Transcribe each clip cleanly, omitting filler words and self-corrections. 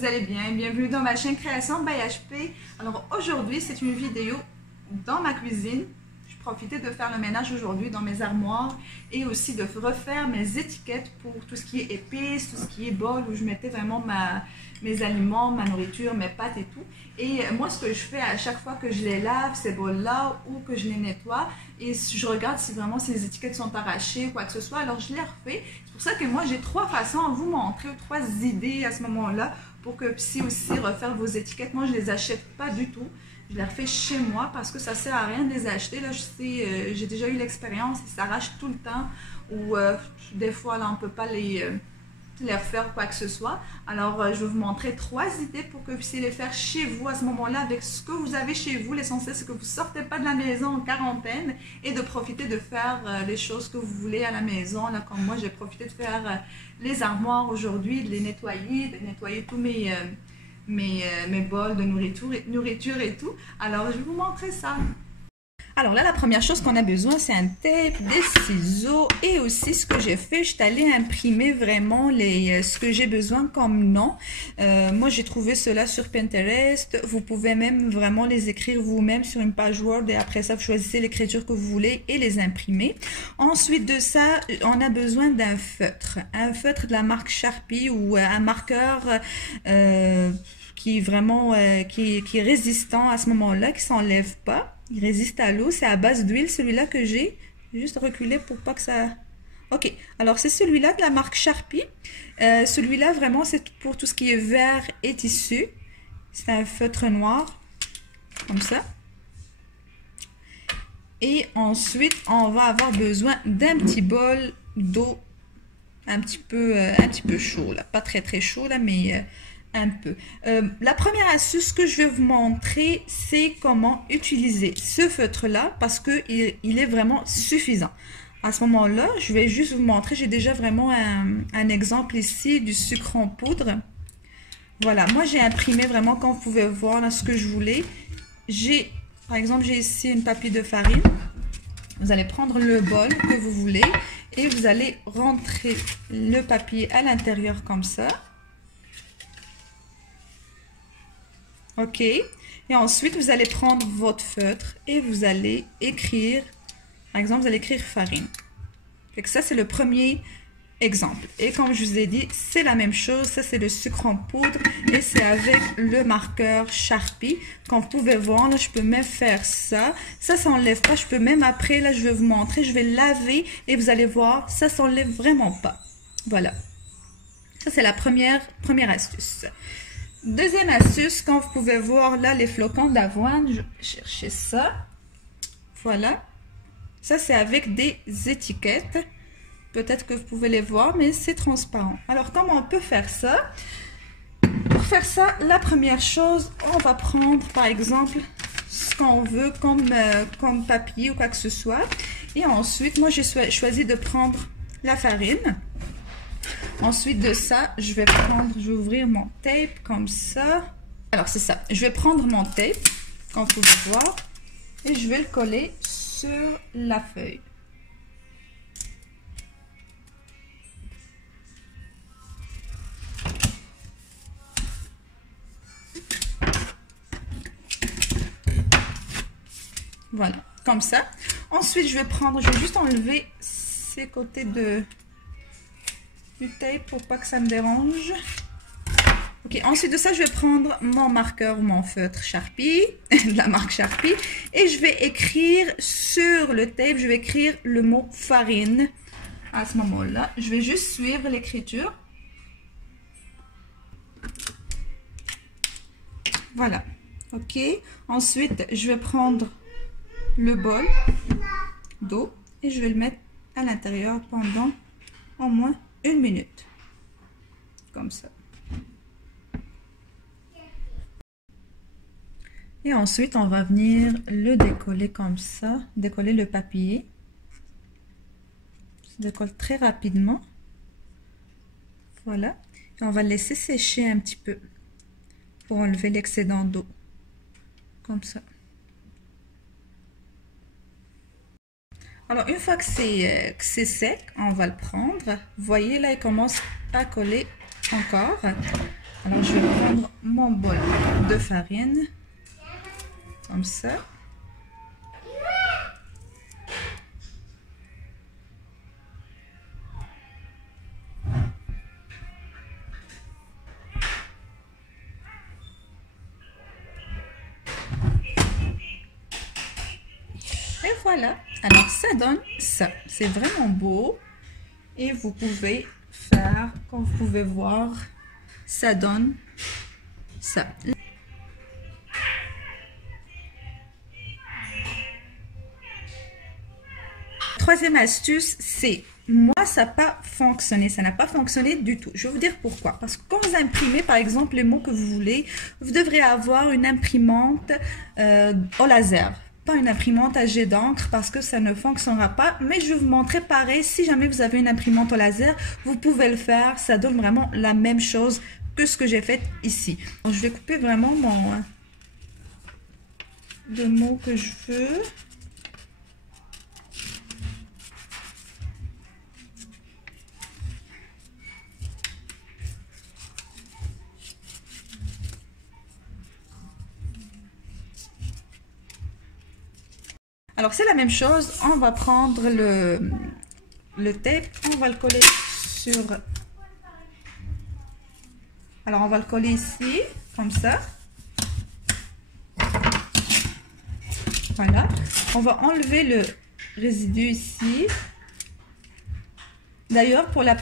vous allez bien. Bienvenue dans ma chaîne Création by HP. Alors aujourd'hui, c'est une vidéo dans ma cuisine. Je profitais de faire le ménage aujourd'hui dans mes armoires et aussi de refaire mes étiquettes pour tout ce qui est épices, tout ce qui est bol où je mettais vraiment mes aliments, ma nourriture, mes pâtes et tout. Et moi, ce que je fais à chaque fois que je les lave, ces bols-là, ou que je les nettoie, et je regarde si vraiment ces étiquettes sont arrachées ou quoi que ce soit, alors je les refais. C'est pour ça que moi, j'ai 3 façons à vous montrer, 3 idées à ce moment-là, pour que vous puissiez aussi refaire vos étiquettes. Moi, je ne les achète pas du tout. Je les refais chez moi parce que ça ne sert à rien de les acheter. Là, je sais, j'ai déjà eu l'expérience, ils s'arrachent tout le temps. Ou des fois, là, on ne peut pas les refaire quoi que ce soit. Alors, je vais vous montrer 3 idées pour que vous puissiez les faire chez vous à ce moment-là avec ce que vous avez chez vous. L'essentiel, c'est que vous ne sortez pas de la maison en quarantaine et de profiter de faire les choses que vous voulez à la maison. Là, comme moi, j'ai profité de faire les armoires aujourd'hui, de nettoyer tous mes bols de nourriture et tout. Alors, je vais vous montrer ça. Alors là, la première chose qu'on a besoin, c'est un tape, des ciseaux et aussi ce que j'ai fait, je suis allée imprimer vraiment ce que j'ai besoin comme nom. Moi, j'ai trouvé cela sur Pinterest. Vous pouvez même vraiment les écrire vous-même sur une page Word et après ça, vous choisissez l'écriture que vous voulez et les imprimer. Ensuite de ça, on a besoin d'un feutre. Un feutre de la marque Sharpie ou un marqueur qui est vraiment qui est résistant à ce moment-là, qui s'enlève pas. Il résiste à l'eau, c'est à base d'huile, celui-là que j'ai. Juste reculer pour pas que ça... Ok, alors c'est celui-là de la marque Sharpie. Celui-là, vraiment, c'est pour tout ce qui est verre et tissu. C'est un feutre noir, comme ça. Et ensuite, on va avoir besoin d'un petit bol d'eau un petit peu chaud, là. Pas très très chaud, là, mais... un peu. La première astuce que je vais vous montrer, c'est comment utiliser ce feutre-là parce que il est vraiment suffisant. À ce moment-là, je vais juste vous montrer, j'ai déjà vraiment un exemple ici du sucre en poudre. Voilà, moi j'ai imprimé vraiment, comme vous pouvez voir, là, ce que je voulais. Par exemple, j'ai ici une papier de farine. Vous allez prendre le bol que vous voulez et vous allez rentrer le papier à l'intérieur comme ça. Ok, et ensuite vous allez prendre votre feutre et vous allez écrire, par exemple vous allez écrire farine. Fait que ça c'est le premier exemple. Et comme je vous ai dit, c'est la même chose, ça c'est le sucre en poudre et c'est avec le marqueur Sharpie. Comme vous pouvez voir, là je peux même faire ça, ça s'enlève pas, je peux même après, là je vais vous montrer, je vais laver et vous allez voir, ça s'enlève vraiment pas. Voilà, ça c'est la première astuce. Deuxième astuce, quand vous pouvez voir là les flocons d'avoine, je vais chercher ça. Voilà. Ça c'est avec des étiquettes. Peut-être que vous pouvez les voir, mais c'est transparent. Alors comment on peut faire ça? Pour faire ça, la première chose, on va prendre par exemple ce qu'on veut comme papier ou quoi que ce soit. Et ensuite, moi j'ai choisi de prendre la farine. Ensuite de ça, je vais ouvrir mon tape comme ça. Alors c'est ça, je vais prendre mon tape, comme vous pouvez voir, et je vais le coller sur la feuille. Voilà, comme ça. Ensuite, je vais juste enlever ces côtés du tape pour pas que ça me dérange. Ok, ensuite de ça, je vais prendre mon marqueur, mon feutre Sharpie, de la marque Sharpie, et je vais écrire sur le tape, je vais écrire le mot farine. À ce moment-là, je vais juste suivre l'écriture. Voilà, ok. Ensuite, je vais prendre le bol d'eau et je vais le mettre à l'intérieur pendant au moins 1 minute, comme ça. Et ensuite, on va venir le décoller comme ça, décoller le papier. Je décolle très rapidement. Voilà. Et on va le laisser sécher un petit peu pour enlever l'excédent d'eau, comme ça. Alors, une fois que c'est sec, on va le prendre. Vous voyez, là, il commence à coller encore. Alors, je vais prendre mon bol de farine, comme ça. Et voilà. Alors, ça donne ça. C'est vraiment beau. Et vous pouvez faire, comme vous pouvez voir, ça donne ça. Troisième astuce, c'est, moi, ça n'a pas fonctionné. Ça n'a pas fonctionné du tout. Je vais vous dire pourquoi. Parce que quand vous imprimez, par exemple, les mots que vous voulez, vous devrez avoir une imprimante au laser. Pas une imprimante à jet d'encre parce que ça ne fonctionnera pas. Mais je vais vous montrer pareil. Si jamais vous avez une imprimante au laser, vous pouvez le faire. Ça donne vraiment la même chose que ce que j'ai fait ici. Donc, je vais couper vraiment le mot que je veux. Alors, c'est la même chose. On va prendre le tape. On va le coller sur... Alors, on va le coller ici, comme ça. Voilà. On va enlever le résidu ici. D'ailleurs, pour la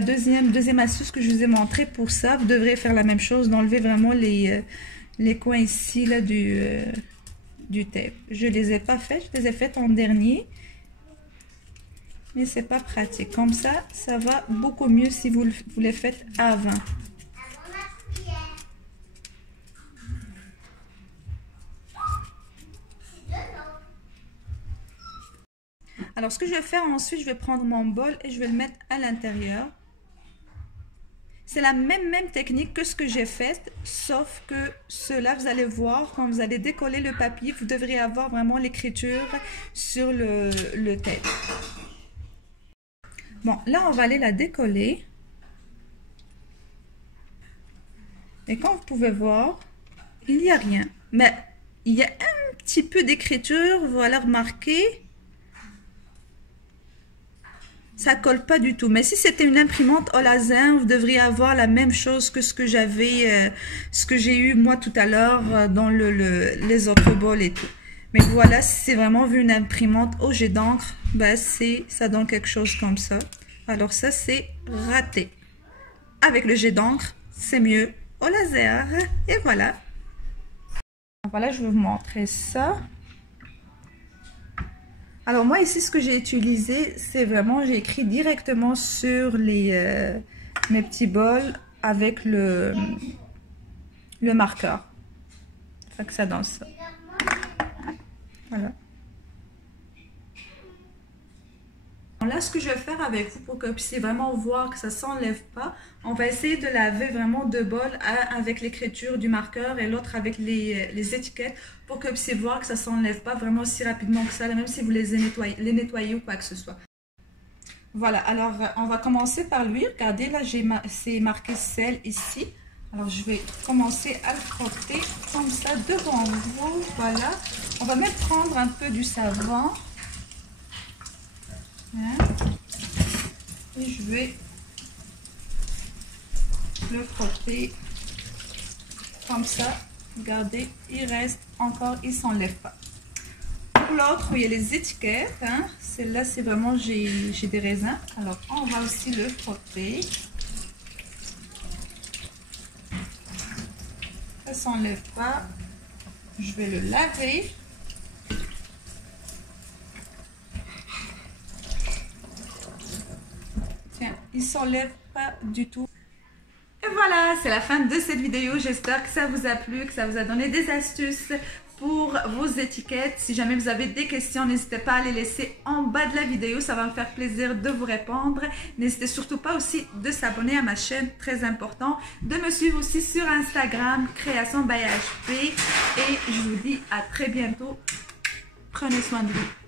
deuxième astuce que je vous ai montré, pour ça, vous devrez faire la même chose, d'enlever vraiment les coins ici, là, du tape. Je les ai pas faites, je les ai faites en dernier. Mais c'est pas pratique. Comme ça, ça va beaucoup mieux si vous les faites avant. Alors, ce que je vais faire ensuite, je vais prendre mon bol et je vais le mettre à l'intérieur. C'est la même technique que ce que j'ai fait, sauf que cela, vous allez voir, quand vous allez décoller le papier, vous devrez avoir vraiment l'écriture sur le tape. Bon, là, on va aller la décoller. Et comme vous pouvez voir, il n'y a rien. Mais il y a un petit peu d'écriture, voilà, remarquez. Ça colle pas du tout. Mais si c'était une imprimante au laser, vous devriez avoir la même chose que ce que j'ai eu moi tout à l'heure dans les autres bols et tout. Mais voilà, si c'est vraiment vu une imprimante au jet d'encre, ben ça donne quelque chose comme ça. Alors ça, c'est raté. Avec le jet d'encre, c'est mieux au laser. Et voilà. Voilà, je vais vous montrer ça. Alors moi ici, ce que j'ai utilisé, c'est vraiment, j'ai écrit directement sur mes petits bols avec le marqueur. Fait que ça donne ça. Voilà. Là, ce que je vais faire avec vous pour que vous puissiez vraiment voir que ça ne s'enlève pas, on va essayer de laver vraiment deux bols, un avec l'écriture du marqueur et l'autre avec les étiquettes, pour que vous puissiez voir que ça ne s'enlève pas vraiment si rapidement que ça, même si vous les nettoyez ou quoi que ce soit. Voilà, alors on va commencer par lui. Regardez, là c'est marqué sel ici. Alors je vais commencer à le frotter comme ça devant vous. Voilà, on va même prendre un peu du savon. Et je vais le frotter comme ça. Regardez, il reste encore, il s'enlève pas. Pour l'autre, il y a les étiquettes, hein. Celle-là, c'est vraiment, j'ai des raisins. Alors, on va aussi le frotter. Ça s'enlève pas. Je vais le laver. Il s'enlève pas du tout. Et voilà, c'est la fin de cette vidéo. J'espère que ça vous a plu, que ça vous a donné des astuces pour vos étiquettes. Si jamais vous avez des questions, n'hésitez pas à les laisser en bas de la vidéo. Ça va me faire plaisir de vous répondre. N'hésitez surtout pas aussi de s'abonner à ma chaîne, très important. De me suivre aussi sur Instagram, Création by HP. Et je vous dis à très bientôt. Prenez soin de vous.